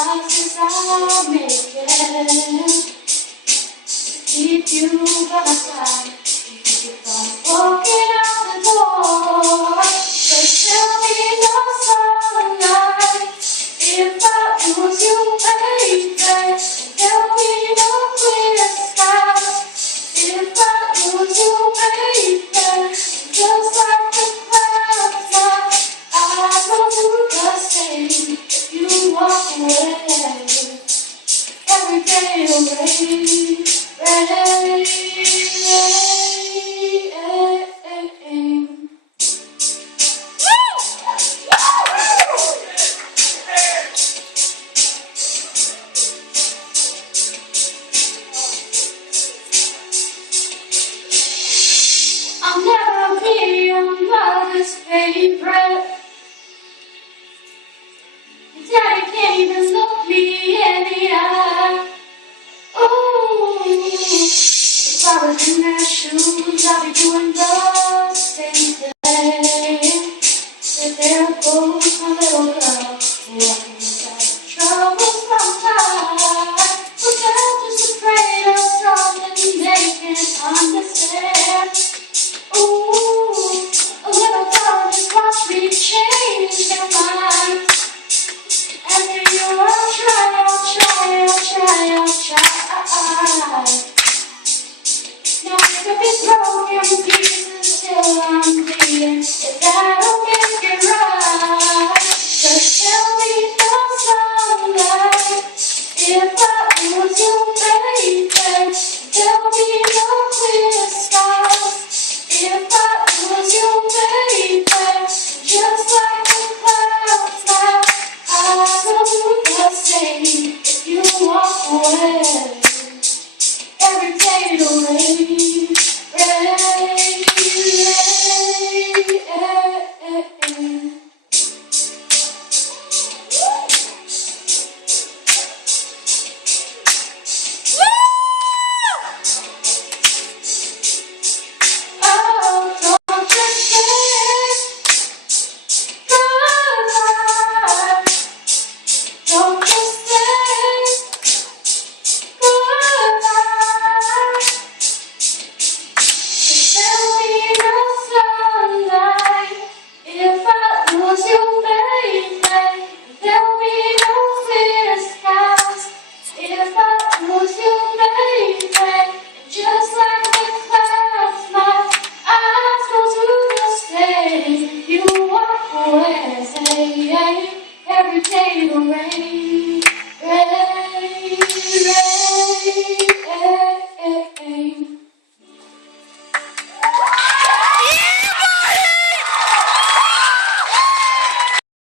sacrifices I'll make it keep you by my side. If I'm walking out the door, but there'll be no sunlight. If I lose you, baby, there'll be no clear sky. If I lose you, baby, just like the clouds now, I don't do the same. If you walk away, every day away. I'll never be your mother's favorite. Your daddy can't even look me in the eye. Ooh, if I was in their shoes, I'd be doing the same thing. So there goes my little girl, walking without trouble sometimes. But they're just afraid of something they can't understand. Ooh, a little girl just watch me change their minds. And then I'll try. Now it could be broken pieces till I'm bleeding. If that'll make it right, just tell me no sunlight. If I lose you, baby, there'll be no clear skies. If I lose you, baby, just like the clouds now, I don't do the same. If you walk away, every day away. Every day the rain.